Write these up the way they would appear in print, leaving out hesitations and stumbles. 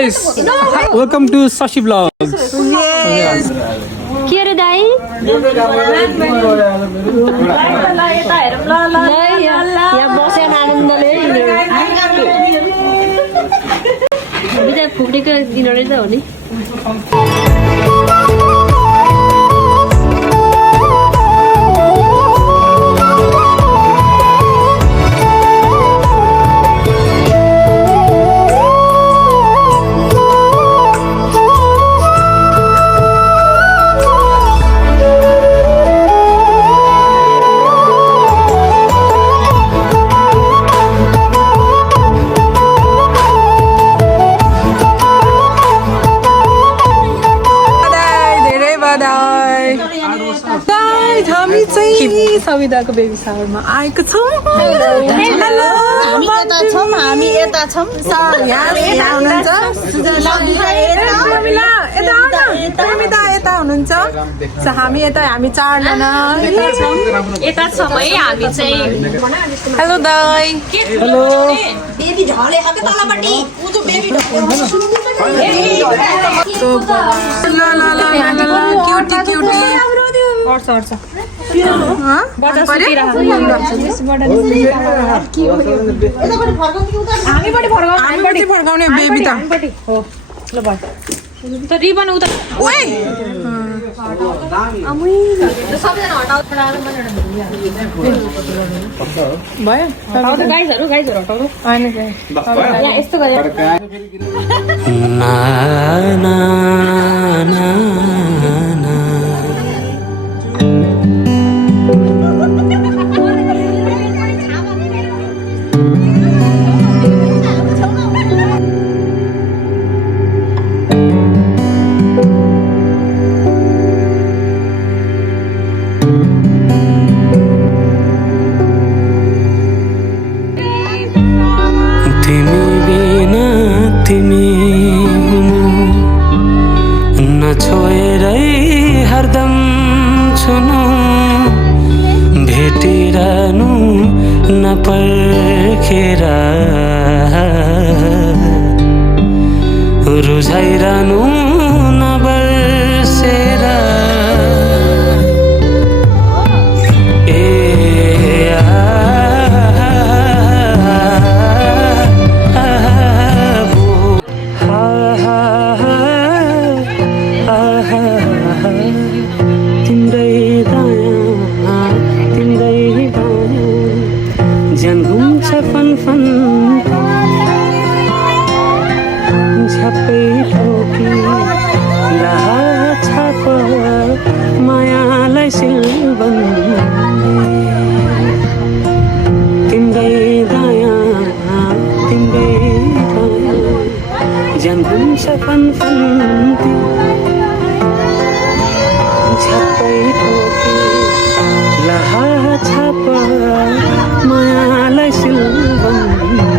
guys, welcome to Sashi Vlogs. के रे दाइ यहाँ बसेर आनन्दले बिदा फुक्रेको दिन रहेछ हो नि सविताको बेबी सावरमा आएको छौँ हामी यता हामी चारजना यता छौँ है हामी चाहिँ हेलो दाइ हेलो बेबी ढलेको के तलपट्टि उ त बेबी क्युटी क्युटी हामीपट्टि फर्काउने बेबी त रिबन उता भयो गाइजहरु हटाउनु यहाँ यस्तो गरे रुझाइरहनु नबर्सेर तिम्रै दायाँ तिम्रै बायाँ ज्यान घुम्छ फनफन झ्याप्पै ठोकी लाहा छाप मायालाई सिल्बन तिम्रै दायाँ तिम्रै दायाँ ज्यान घुम्छ फनफन झ्याप्पै ठोकी लाहा छाप मायालाई सिल्बन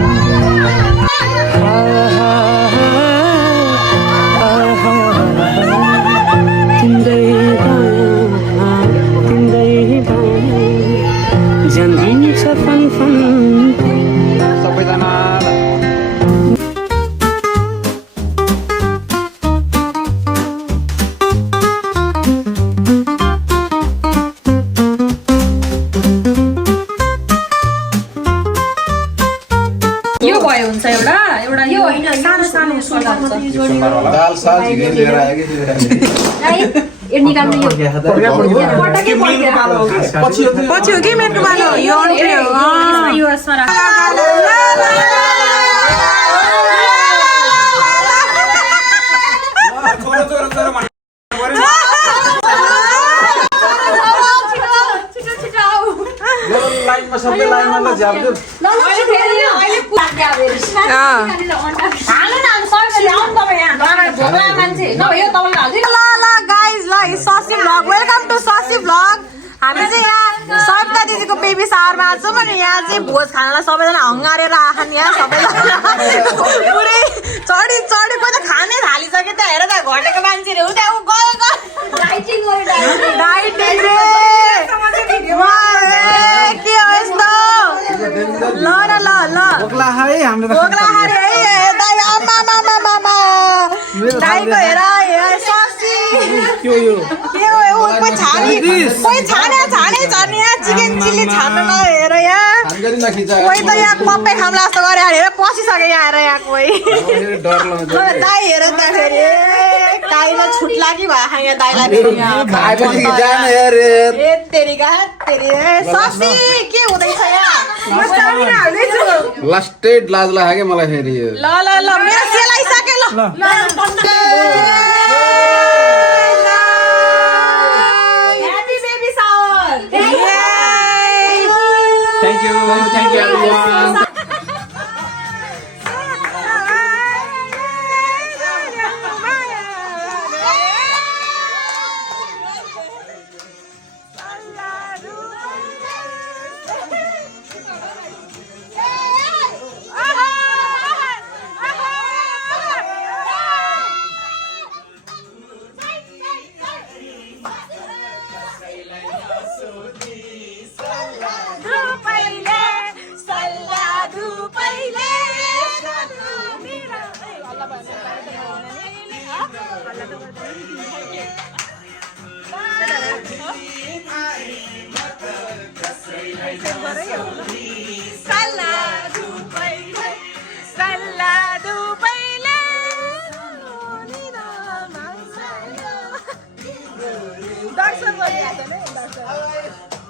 दाल साल झिगेर लिएर आयो कि पछि हो कि मेरो बालो यो लाइनमा सबै लाइनमा ल झ्याप्छु Sasi vlog welcome to Sasi vlog हामी चाहिँ यहाँ सविता दिदीको बेबी सावरमा छौँ अनि यहाँ चाहिँ भोज खानालाई सबैजना हङ्गारेर आछन् यहाँ सबैजना पुरै चढी चढी कोही त खानै थालिसक्यो त्यहाँ हेर त घटेको मान्छेहरू त्यहाँ गएको के हो यस्तो ल ल ल ल ओक्ला है हाम्रो ओक्ला है दाइ आमा आइको हेर हेर ससी Yo, yo. के हो यो कोही छाने चिकन चिल्ली छान्न न हेर यहाँ खानगरी नखिचा कोही त यहाँ पप्पै खाम्ला जस्तो गरे हेर पसिसक्यो यहाँ आएर यहाँ कोही डर लाग्छ दाई हेर त फेरि दाईलाई छुट लागि भयो यहाँ दाईलाई फेरि यहाँ खाएपछि जान हेर ए तेरिका तेरि ससी के हुँदैछ यहाँ म चाउमिन हाल्दैछु लास्टै लाज लाग्यो के मलाई फेरि यो ल ल ल मेरो सेलाइसके ल happy baby shower Thank you everyone. दर्शन गरिहाल्छ नि दर्शन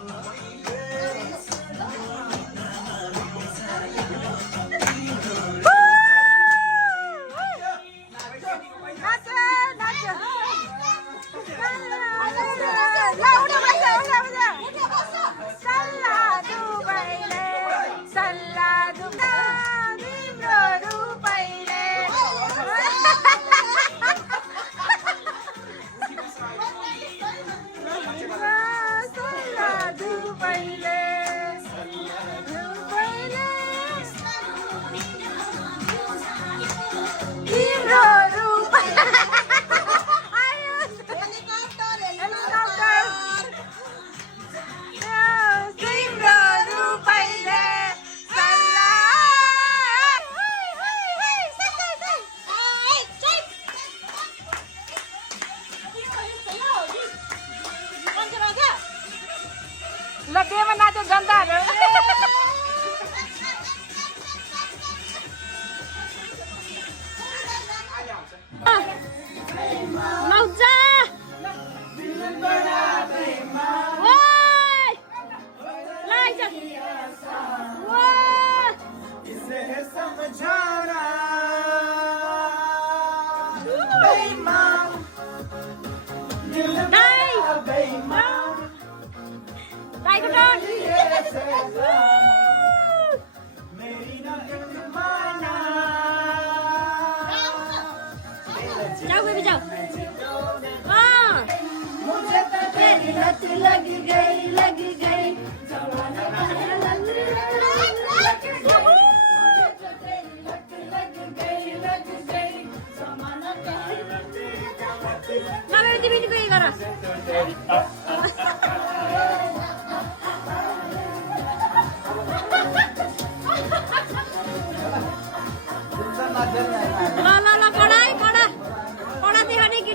ल केमा नाच्यो जनताहरू मौजा ओइ लाइज वो जाओ बेबी जाओ हाँ मुझे तो तेरी लत लग गई ना मेरे दिल में कोई करा ला ला ला पढ़ा दिखाने की